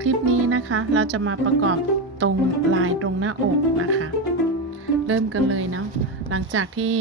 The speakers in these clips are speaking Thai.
คลิปนี้นะคะเราจะมาประกอบตรงลายตรงหน้าอกนะคะ เริ่มกันเลยเนาะหลังจากที่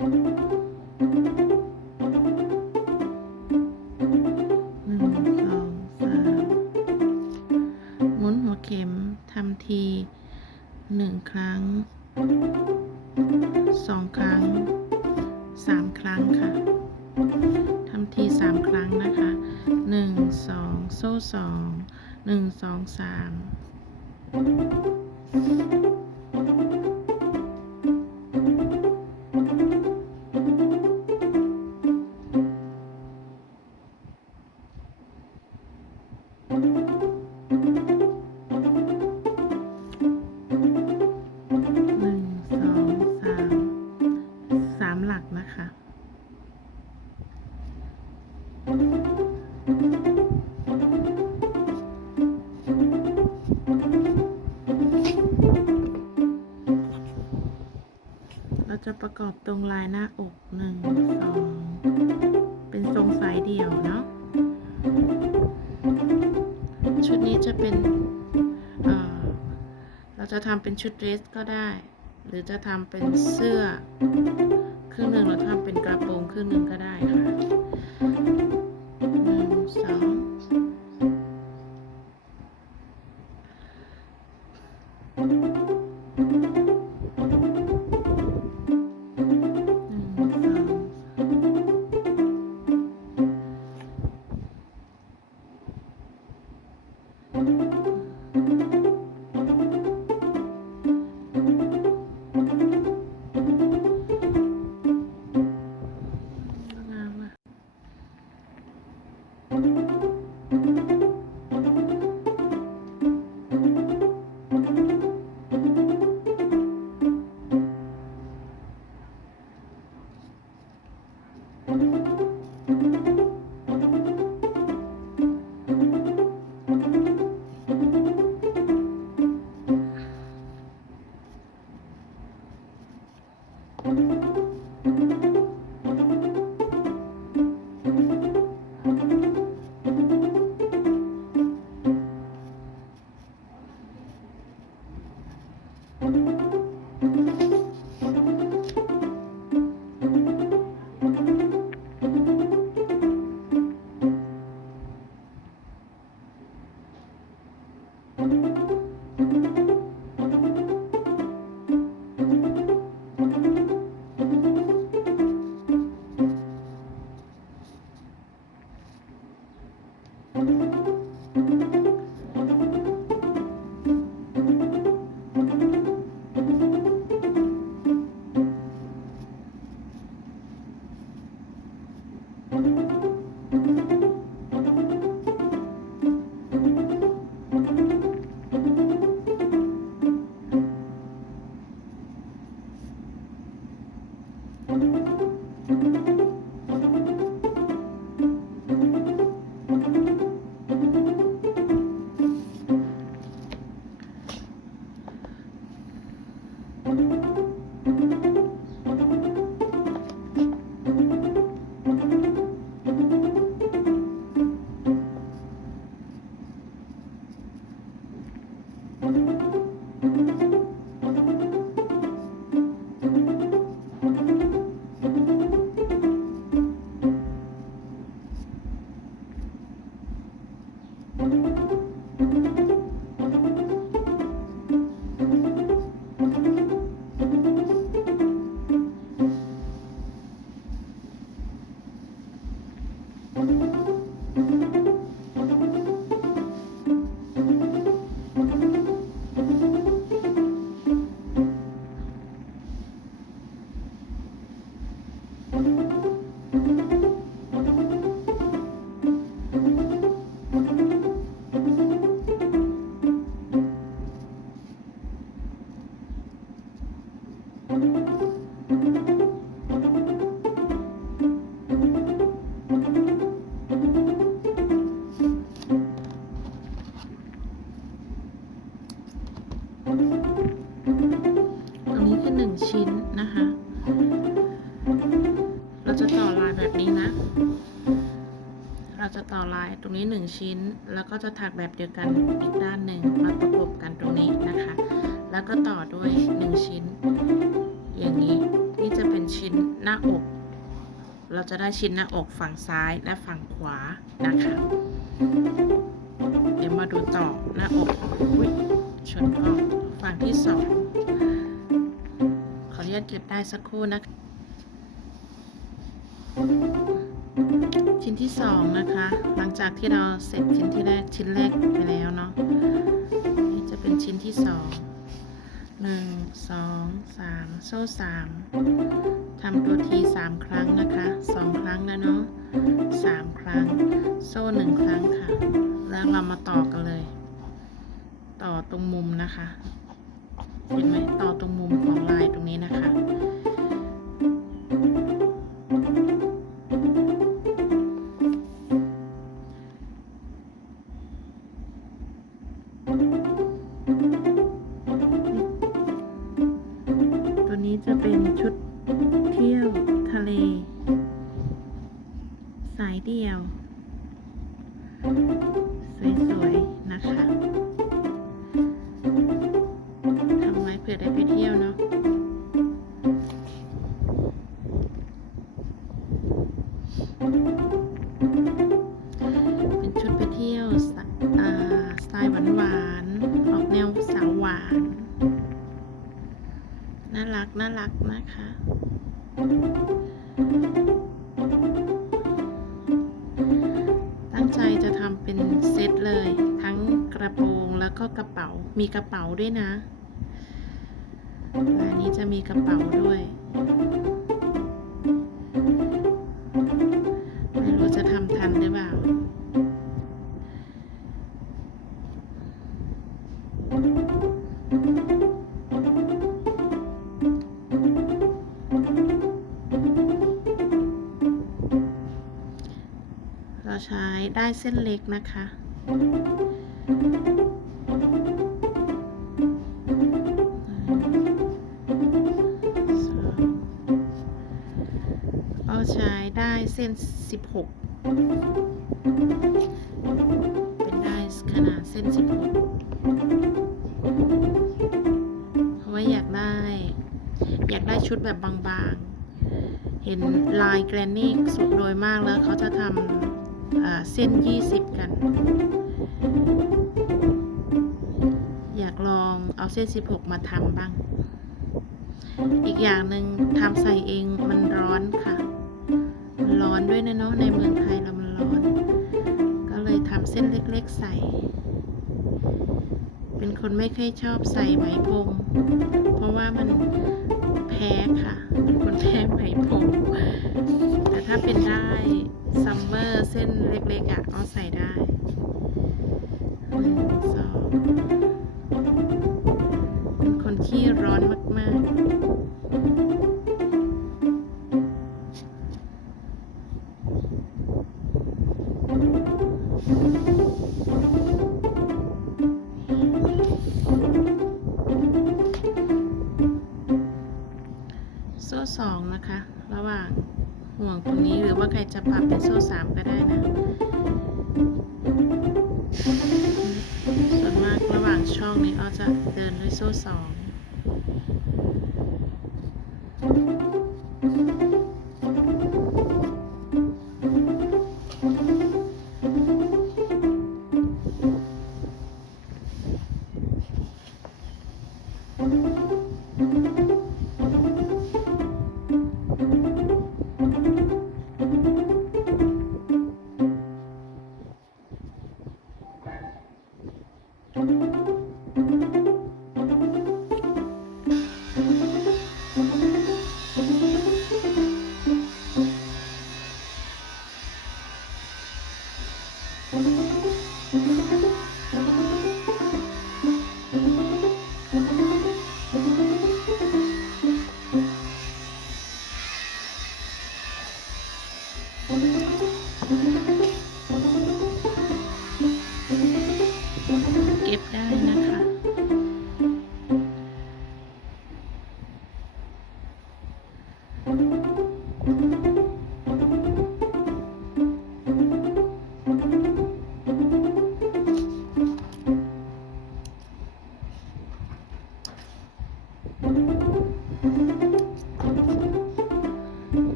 ห ระกอบตรงลายหน้าอกหนึ่งสองเป็นทรงสายเดี่ยวเนาะชุดนี้จะเป็นเเราจะทำเป็นชุดเดรสก็ได้ หรือจะทำเป็นเสื้อครึ่งหนึ่งเราทำเป็นกระโปรงครึ่งหนึ่งก็ได้ค่ะหนึ่งสอง ตรงนี้คือหนึ่งชิ้นนะคะ เราจะต่อลายแบบนี้นะ เราจะต่อลายตรงนี้หนึ่งชิ้น แล้วก็จะถักแบบเดียวกันอีกด้านหนึ่งมาประกบกันตรงนี้นะคะ แล้วก็ต่อด้วยหนึ่งชิ้น อย่างนี้ นี่จะเป็นชิ้นหน้าอก เราจะได้ชิ้นหน้าอกฝั่งซ้ายและฝั่งขวานะคะ เดี๋ยวมาดูต่อหน้าอกอุ๊ย ชนกล้องฝั่งที่สองขออนุญาตเก็บได้สักครู่นะคะชิ้นที่สองนะคะ หลังจากที่เราเสร็จชิ้นที่แรกชิ้นแรกไปแล้วเนาะนี่จะเป็นชิ้นที่สองหนึ่งสองสามโซ่สามทำตัวทีสามครั้งนะคะสองครั้งแล้วเนาะสามครั้ง โซ่หนึ่งครั้งค่ะ แล้วเรามาต่อกันเลย ต่อตรงมุมนะคะเห็นไหมต่อตรงมุมของลายตรงนี้นะคะ น่ารักน่ารักนะคะ ตั้งใจจะทำเป็นเซตเลย ทั้งกระโปรงแล้วก็กระเป๋า มีกระเป๋าด้วยนะลานนี้จะมีกระเป๋าด้วย ใช้ได้เส้นเล็กนะคะเราใช้ได้เส้น 16 เป็นได้ขนาดเส้น 16 เพราะว่าอยากได้ อยากได้ชุดแบบบางๆเห็นลายแกรนนี่สุดโดยมากแล้วเขาจะทำ เส้น 20 กัน อยากลองเอาเส้น 16 มาทำบ้าง อีกอย่างหนึ่งทำใส่เองมันร้อนค่ะ ร้อนด้วยนะเนาะในเมืองไทยเรามันร้อน ก็เลยทำเส้นเล็กๆใส่ เป็นคนไม่ค่อยชอบใส่ไหมพรมเพราะว่ามันแพ้ค่ะ เป็นคนแพ้ไหมพรมแต่ถ้าเป็นได้ ซัมเมอร์เส้นเล็กๆอะเอาใส่ได้หนึ่งสองเป็นคนขี้ร้อนมากๆ เ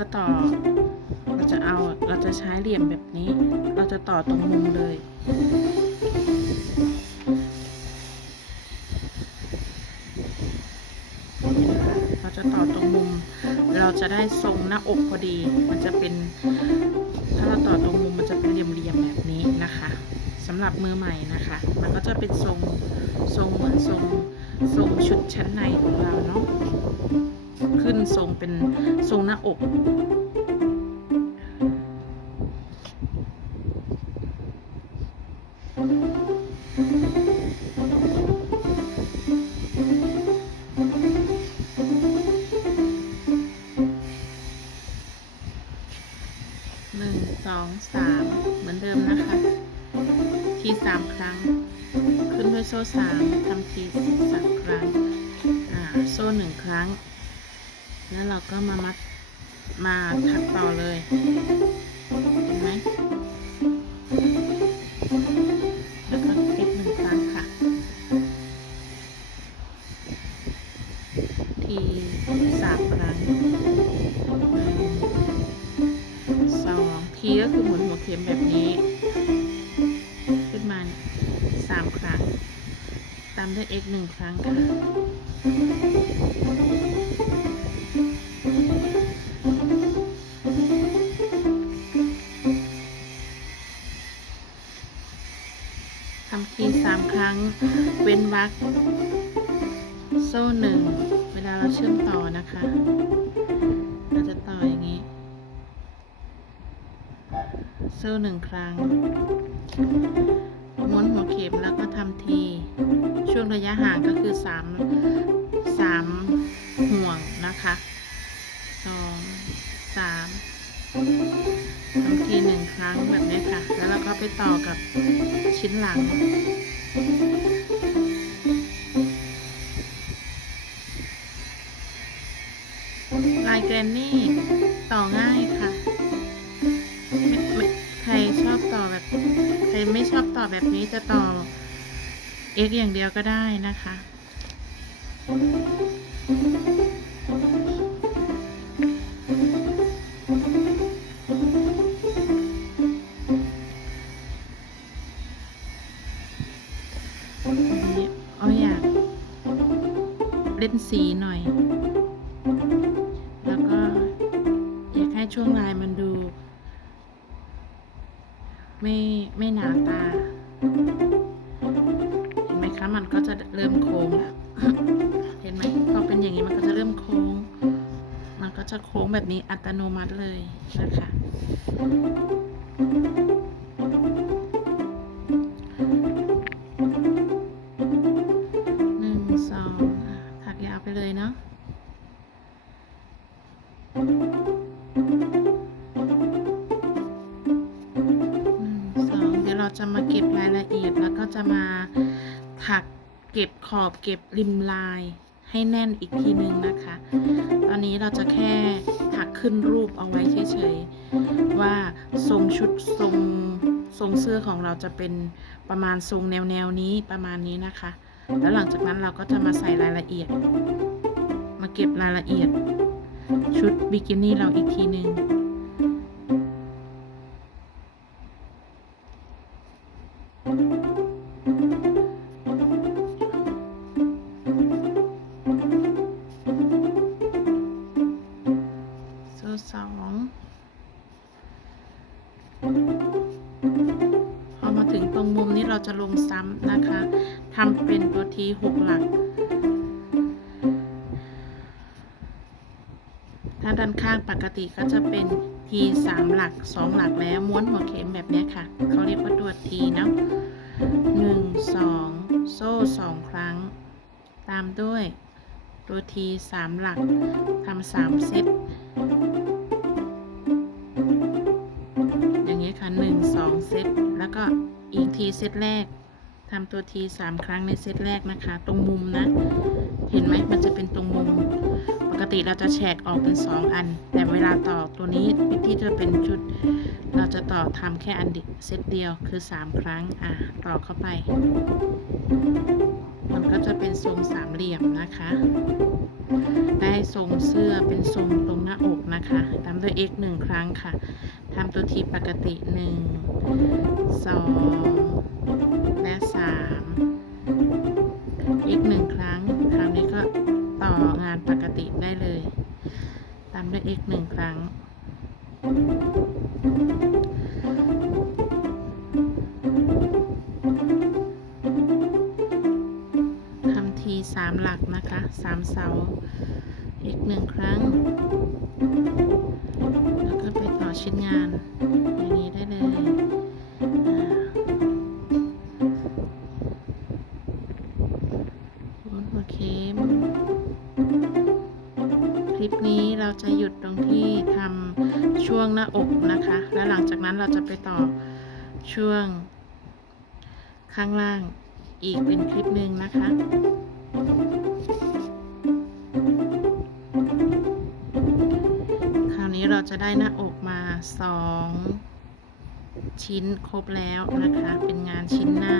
จะต่อ เราจะเอาเราจะใช้เหลี่ยมแบบนี้ เราจะต่อตรงมุมเลยเราจะต่อตรงมุม เราจะได้ทรงหน้าอกพอดี มันจะเป็น ถ้าเราต่อตรงมุมมันจะเป็นเหลี่ยมๆแบบนี้นะคะสำหรับมือใหม่นะคะ มันก็จะเป็นทรง ทรงเหมือนทรง ทรงชุดชั้นในของเราเนาะ ขึ้นทรงเป็นทรงหน้าอกหนึ่งสองสามเหมือนเดิมนะคะ ทีสามครั้ง ขึ้นด้วยโซ่สามทำทีสามครั้ง อ่า โซ่หนึ่งครั้ง แล้วเราก็มามัดมาถักต่อเลย เห็นไหมแล้วก็เก็บหนึ่งครั้งค่ะ ทีสามครั้งสองทีก็คือหมุนหัวเข็มแบบนี้ ขึ้นมาสามครั้ง ตามด้วย x หนึ่งครั้งค่ะ โซ่หนึ่งเวลาเราเชื่อมต่อนะคะ เราจะต่ออย่างนี้ โซ่หนึ่งครั้ง ม้วนหัวเข็มแล้วก็ทำที ช่วงระยะห่างก็คือสามสามห่วงนะคะสองสามทำทีหนึ่งครั้งแบบนี้ค่ะ แล้วเราก็ไปต่อกับชิ้นหลัง แกนนี่ต่อง่ายค่ะ ใครชอบต่อแบบ ใครไม่ชอบต่อแบบนี้จะต่อ x อย่างเดียวก็ได้นะคะอันนี้อ้อยอยากเล่นสีหน่อย นี้อัตโนมัติเลยนะคะ หนึ่งสองถักยาวไปเลยเนาะหนึ่งสองเดี๋ยวเราจะมาเก็บรายละเอียดแล้วก็จะมาถักเก็บขอบเก็บริมลายให้แน่นอีกทีนึงนะคะ นนี้เราจะแค่หักขึ้นรูปเอาไว้เฉยๆว่าทรงชุดทรงทรงเสื้อของเราจะเป็นประมาณทรงแนวแนวๆนี้ประมาณนี้นะคะ แล้วหลังจากนั้นเราก็จะมาใส่รายละเอียด มาเก็บรายละเอียดชุดบิกินี่เราอีกทีหนึ่ง ถ้าด้านข้างปกติก็จะเป็นทีสามหลักสองหลักแล้วม้วนหัวเข็มแบบนี้ค่ะ เขาเรียกว่าตัวทีเนาะหนึ่งสองโซ่สองครั้ง ตามด้วยตัวทีสามหลักทำสามเซตอย่างนี้ค่ะหนึ่งสองเซตแล้วก็อีกทีเซตแรกทำตัวทีสามครั้งในเซตแรกนะคะ ตรงมุมนะ เห็นไหมมันจะเป็นตรงมุม กติเราจะแฉกออกเป็นสองอัน แต่เวลาต่อตัวนี้ที่จะเป็นชุด เราจะต่อทำแค่อันเดียวเซตเดียวคือ 3 ครั้งอะต่อเข้าไป มันก็จะเป็นทรงสามเหลี่ยมนะคะ ได้ทรงเสื้อเป็นทรงตรงหน้าอกนะคะตามด้วย x หนึ่งครั้งค่ะทำตัวทีปกติ 1 2 และ 3 ด้วย x หนึ่งครั้ง ทำทีสามหลักนะคะสามเสา x หนึ่งครั้ง แล้วก็ไปต่อชิ้นงาน อย่างนี้ได้เลย ช่วง ข้างล่างอีกเป็นคลิปหนึ่งนะคะคราวนี้เราจะได้หน้าอกมาสองชิ้นครบแล้วนะคะ เป็นงานชิ้นหน้า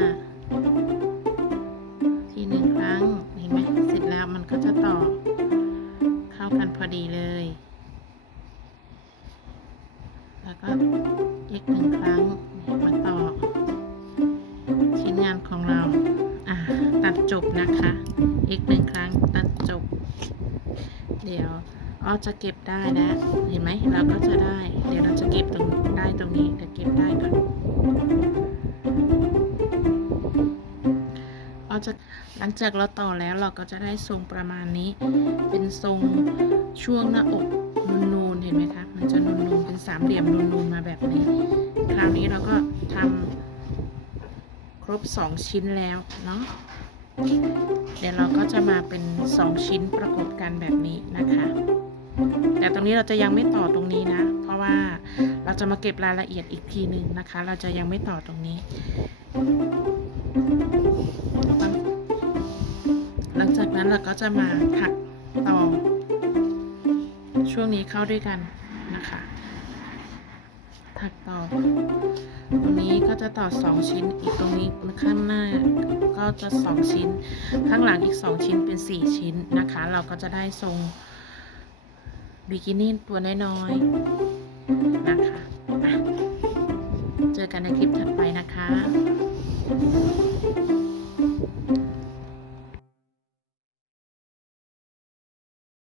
ทีหนึ่งครั้งเห็นไหมเสร็จแล้วมันก็จะต่อ เข้ากันพอดีเลย แล้วก็อีกหนึ่งครั้ง ยวอ้อจะเก็บได้นะ เห็นไหมเราก็จะได้ เดี๋ยวเราจะเก็บตรงได้ตรงนี้เดี๋ยวเก็บได้ก่อนอ้อจะหลังจากเราต่อแล้วเราก็จะได้ทรงประมาณนี้ เป็นทรงช่วงหน้าอกนูนๆเห็นไหมคะ มันจะนูนๆเป็นสามเหลี่ยมนูนๆมาแบบนี้ คราวนี้เราก็ทำครบสองชิ้นแล้วเนาะเดี๋ยวเราก็จะมาเป็น 2 ชิ้นประกบกันแบบนี้นะคะ แต่ตรงนี้เราจะยังไม่ต่อตรงนี้นะ เพราะว่าเราจะมาเก็บรายละเอียดอีกทีหนึ่งนะคะ เราจะยังไม่ต่อตรงนี้ หลังจากนั้นเราก็จะมาถักต่อ ช่วงนี้เข้าด้วยกันนะคะ ถักต่อ ตรงนี้ก็จะต่อ 2 ชิ้น อีกตรงนี้ข้างหน้าก็จะ 2 ชิ้น ข้างหลังอีก 2 ชิ้นเป็น 4 ชิ้นนะคะ เราก็จะได้ทรง บิกินี่ตัวน้อยๆนะคะะเจอกันในคลิปถัดไปนะคะ